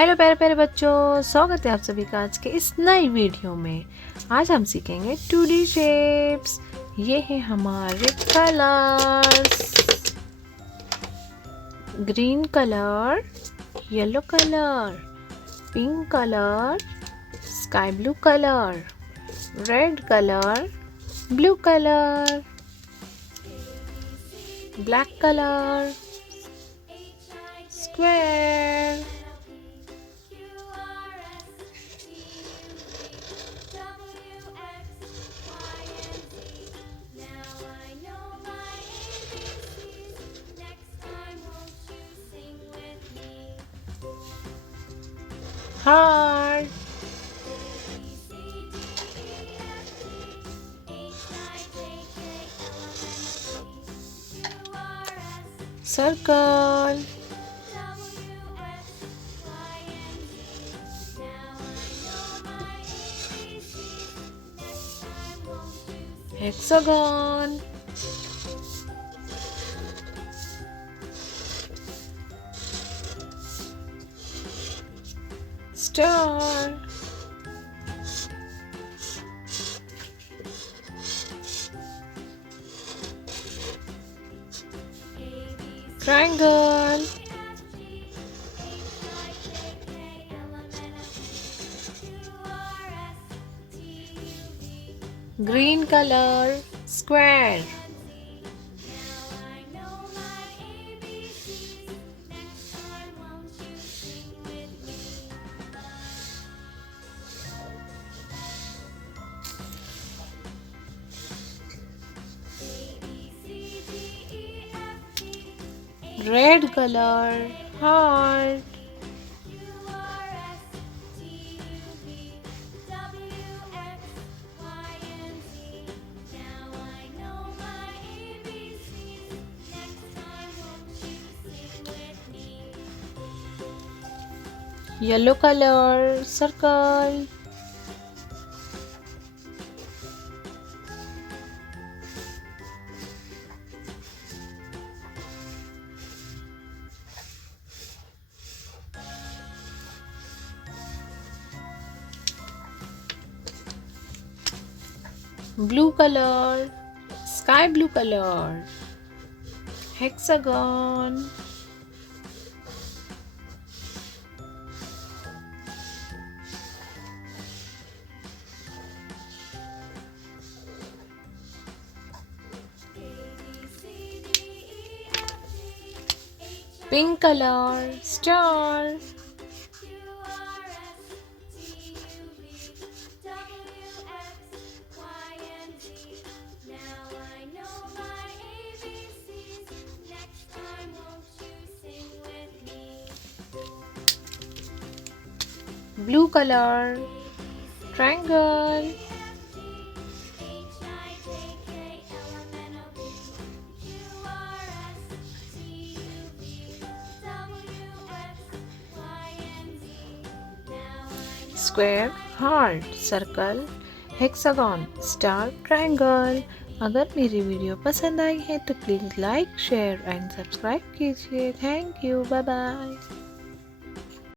Hello प्यारे प्यारे बच्चों, स्वागत है आप सभी का आज के इस नई वीडियो में। आज हम सीखेंगे 2D शेप्स। ये है हमारे colours, green colour, yellow colour, pink colour, sky blue colour, red colour, blue colour, black colour, square, heart, circle, hexagon, star, triangle, green color, square, red color, heart, yellow color, circle, blue color, sky blue color, hexagon, pink color, star, blue color, triangle, square, heart, circle, hexagon, star, triangle. अगर मेरी video पसंद आई है तो please like, share and subscribe कीजिए। Thank you, bye bye.